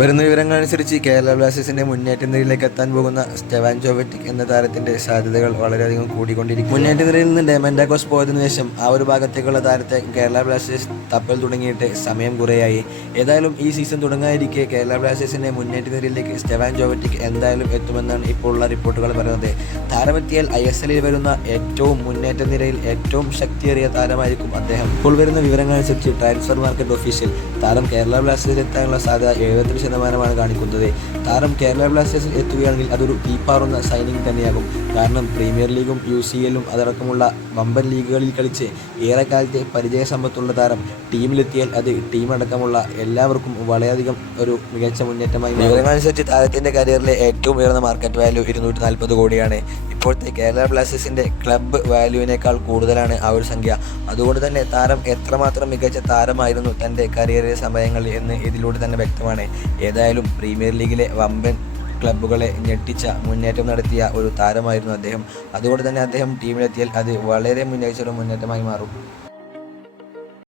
വരുന്ന വിവരങ്ങൾ അനുസരിച്ച് കേരള ബ്ലാസ്റ്റേഴ്സിന്റെ മുന്നേറ്റ നിരയിലേക്ക് എത്താൻ പോകുന്ന സ്റ്റെവാൻ ജോവറ്റിക് എന്ന താരത്തിന്റെ സാധ്യതകൾ വളരെയധികം കൂടിക്കൊണ്ടിരിക്കും മുന്നേറ്റ നിരയിൽ നിന്ന് ഡെമൻഡാക്കോസ് പോയതിനു ശേഷം ആ ഒരു ഭാഗത്തേക്കുള്ള താരത്തെ കേരള ബ്ലാസ്റ്റേഴ്സ് തപ്പൽ തുടങ്ങിയിട്ട് സമയം കുറേയായി. ഏതായാലും ഈ സീസൺ തുടങ്ങാതിരിക്കെ കേരള ബ്ലാസ്റ്റേഴ്സിന്റെ മുന്നേറ്റ നിരയിലേക്ക് സ്റ്റെവാൻ ജോവറ്റിക് എന്തായാലും എത്തുമെന്നാണ് ഇപ്പോൾ ഉള്ള റിപ്പോർട്ടുകൾ പറയുന്നത്. താരമെത്തിയാൽ ഐ എസ് എല്ലിൽ വരുന്ന ഏറ്റവും മുന്നേറ്റ നിരയിൽ ഏറ്റവും ശക്തിയേറിയ താരമായിരിക്കും അദ്ദേഹം. ഇപ്പോൾ വരുന്ന വിവരങ്ങൾ അനുസരിച്ച് ട്രാൻസ്ഫർ മാർക്കറ്റ് ഒഫീഷ്യൽ താരം കേരള ബ്ലാസ്റ്റേഴ്സിൽ എത്താനുള്ള സാധ്യത എഴുപത്തിരണ്ട് ശതമാനമാണ് കാണിക്കുന്നത്. താരം കേരള ബ്ലാസ്റ്റേഴ്സിൽ എത്തുകയാണെങ്കിൽ അതൊരു തീപ്പാറുന്ന സൈനിങ് തന്നെയാകും. കാരണം പ്രീമിയർ ലീഗും യു സി എല്ലും അതടക്കമുള്ള വമ്പൻ ലീഗുകളിൽ കളിച്ച് ഏറെക്കാലത്തെ പരിചയസമ്പത്തുള്ള താരം ടീമിലെത്തിയാൽ അത് ടീമടക്കമുള്ള എല്ലാവർക്കും വളരെയധികം ഒരു മികച്ച മുന്നേറ്റമായി വിവരങ്ങളനുസരിച്ച് താരത്തിന്റെ കരിയറിലെ ഏറ്റവും ഉയർന്ന മാർക്കറ്റ് വാല്യൂ ഇരുന്നൂറ്റി നാൽപ്പത് കോടിയാണ്. ഇപ്പോഴത്തെ കേരള ബ്ലാസ്റ്റേഴ്സിന്റെ ക്ലബ്ബ് വാല്യൂവിനേക്കാൾ കൂടുതലാണ് ആ ഒരു സംഖ്യ. അതുകൊണ്ട് തന്നെ താരം എത്രമാത്രം മികച്ച താരമായിരുന്നു തന്റെ കരിയറിലെ സമയങ്ങളിൽ എന്ന് ഇതിലൂടെ തന്നെ വ്യക്തമാണ്. ഏതായാലും പ്രീമിയർ ലീഗിലെ വമ്പൻ ക്ലബ്ബുകളെ ഞെട്ടിച്ച മുന്നേറ്റം നടത്തിയ ഒരു താരമായിരുന്നു അദ്ദേഹം. അതുകൊണ്ട് തന്നെ അദ്ദേഹം ടീമിലെത്തിയാൽ അത് വളരെ മുന്നേറ്റ മുന്നേറ്റമായി മാറും.